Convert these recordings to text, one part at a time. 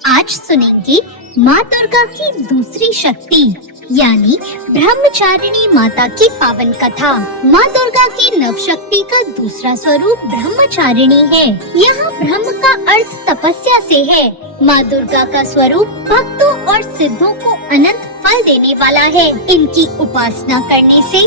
आज सुनेंगे माँ दुर्गा की दूसरी शक्ति यानी ब्रह्मचारिणी माता की पावन कथा। माँ दुर्गा की नव शक्ति का दूसरा स्वरूप ब्रह्मचारिणी है। यहाँ ब्रह्म का अर्थ तपस्या से है। माँ दुर्गा का स्वरूप भक्तों और सिद्धों को अनंत फल देने वाला है। इनकी उपासना करने से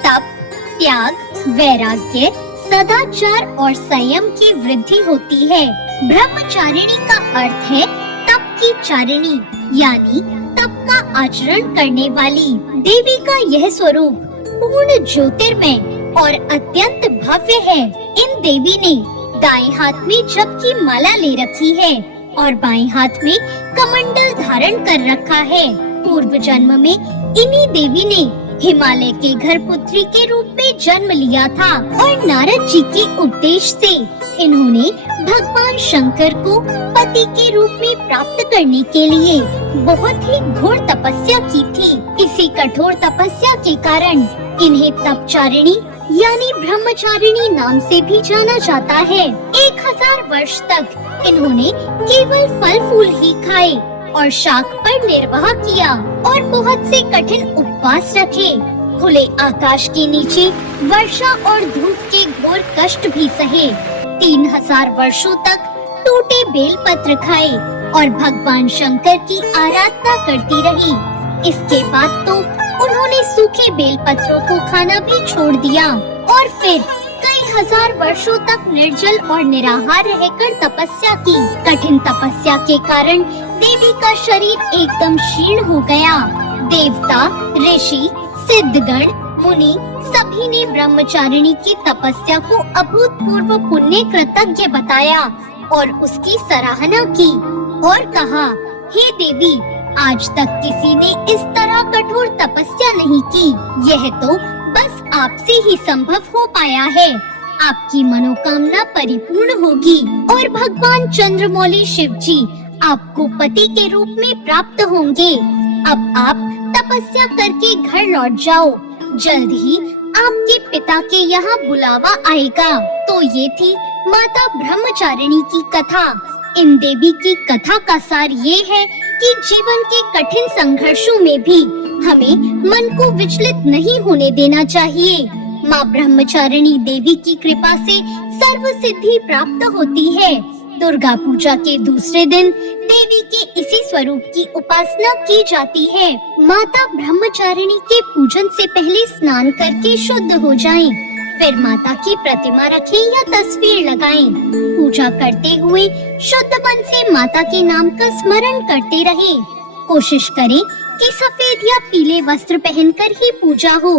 तप, त्याग, वैराग्य, सदाचार और संयम की वृद्धि होती है। ब्रह्मचारिणी का अर्थ है तप की चारिणी यानी तप का आचरण करने वाली। देवी का यह स्वरूप पूर्ण ज्योतिर्मय और अत्यंत भव्य है। इन देवी ने दाएं हाथ में जप की माला ले रखी है और बाएं हाथ में कमंडल धारण कर रखा है। पूर्व जन्म में इन्हीं देवी ने हिमालय के घर पुत्री के रूप में जन्म लिया था और नारद जी के उपदेश से इन्होंने भगवान शंकर को पति के रूप में प्राप्त करने के लिए बहुत ही घोर तपस्या की थी। इसी कठोर तपस्या के कारण इन्हें तपचारिणी यानी ब्रह्मचारिणी नाम से भी जाना जाता है। 1000 वर्ष तक इन्होंने केवल फल फूल ही खाए और शाक पर निर्वाह किया और बहुत से कठिन उपवास रखे। खुले आकाश के नीचे वर्षा और धूप के घोर कष्ट भी सहे। 3000 वर्षों तक टूटे बेलपत्र खाए और भगवान शंकर की आराधना करती रही। इसके बाद तो उन्होंने सूखे बेलपत्रों को खाना भी छोड़ दिया और फिर कई हजार वर्षों तक निर्जल और निराहार रहकर तपस्या की। कठिन तपस्या के कारण देवी का शरीर एकदम क्षीण हो गया। देवता, ऋषि, सिद्धगण, मुनि सभी ने ब्रह्मचारिणी की तपस्या को अभूतपूर्व पुण्य कृतज्ञ बताया और उसकी सराहना की और कहा, हे देवी, आज तक किसी ने इस तरह कठोर तपस्या नहीं की। यह तो बस आपसे ही संभव हो पाया है। आपकी मनोकामना परिपूर्ण होगी और भगवान चंद्रमौली शिव जी आपको पति के रूप में प्राप्त होंगे। अब आप तपस्या करके घर लौट जाओ। जल्द ही आपके पिता के यहाँ बुलावा आएगा। तो ये थी माता ब्रह्मचारिणी की कथा। इन देवी की कथा का सार ये है कि जीवन के कठिन संघर्षों में भी हमें मन को विचलित नहीं होने देना चाहिए। माँ ब्रह्मचारिणी देवी की कृपा से सर्व सिद्धि प्राप्त होती है। दुर्गा पूजा के दूसरे दिन देवी के इसी स्वरूप की उपासना की जाती है। माता ब्रह्मचारिणी के पूजन से पहले स्नान करके शुद्ध हो जाएं, फिर माता की प्रतिमा रखें या तस्वीर लगाएं। पूजा करते हुए शुद्ध मन से माता के नाम का स्मरण करते रहें। कोशिश करें कि सफेद या पीले वस्त्र पहनकर ही पूजा हो।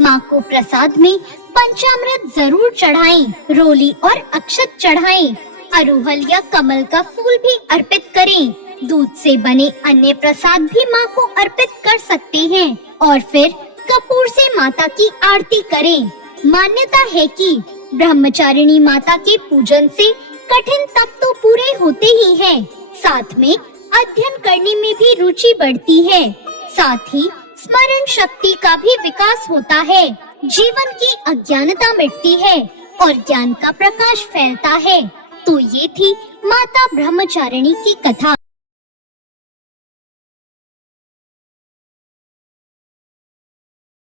माँ को प्रसाद में पंचामृत जरूर चढ़ाएं, रोली और अक्षत चढ़ाएं। अरुहल या कमल का फूल भी अर्पित करें। दूध से बने अन्य प्रसाद भी माँ को अर्पित कर सकते हैं और फिर कपूर से माता की आरती करें। मान्यता है कि ब्रह्मचारिणी माता के पूजन से कठिन तप तो पूरे होते ही हैं, साथ में अध्ययन करने में भी रुचि बढ़ती है। साथ ही स्मरण शक्ति का भी विकास होता है। जीवन की अज्ञानता मिटती है और ज्ञान का प्रकाश फैलता है। तो ये थी माता ब्रह्मचारिणी की कथा।